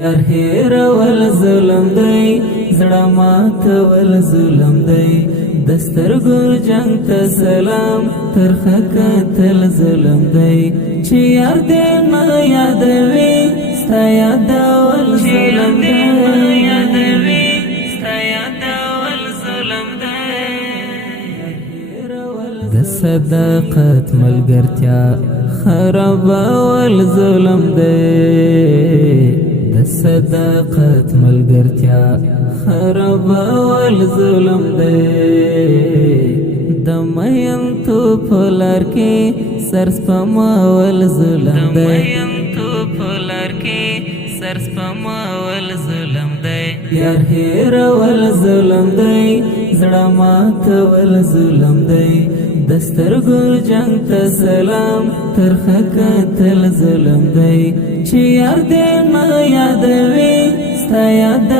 यार हेरवल ظلم دی زړه ماتول ظلم دی دستر ګور جنگ ته سلام ترخه کتل ظلم دی چې یار دې نه یادوي ستا یادول ظلم دی د صداقت ملګرتیا خرابول ظلم دی صداقت ملګرتیا خرابول ظلم دی د مین تو پلار کې سر سپمول ظلم دی یار هیرول ظلم دی زړه ماتول ظلم دی دسترګو جنگ ته سلام ترخه کتل ظلم دی چې یار دې نه یادوي ستا یاد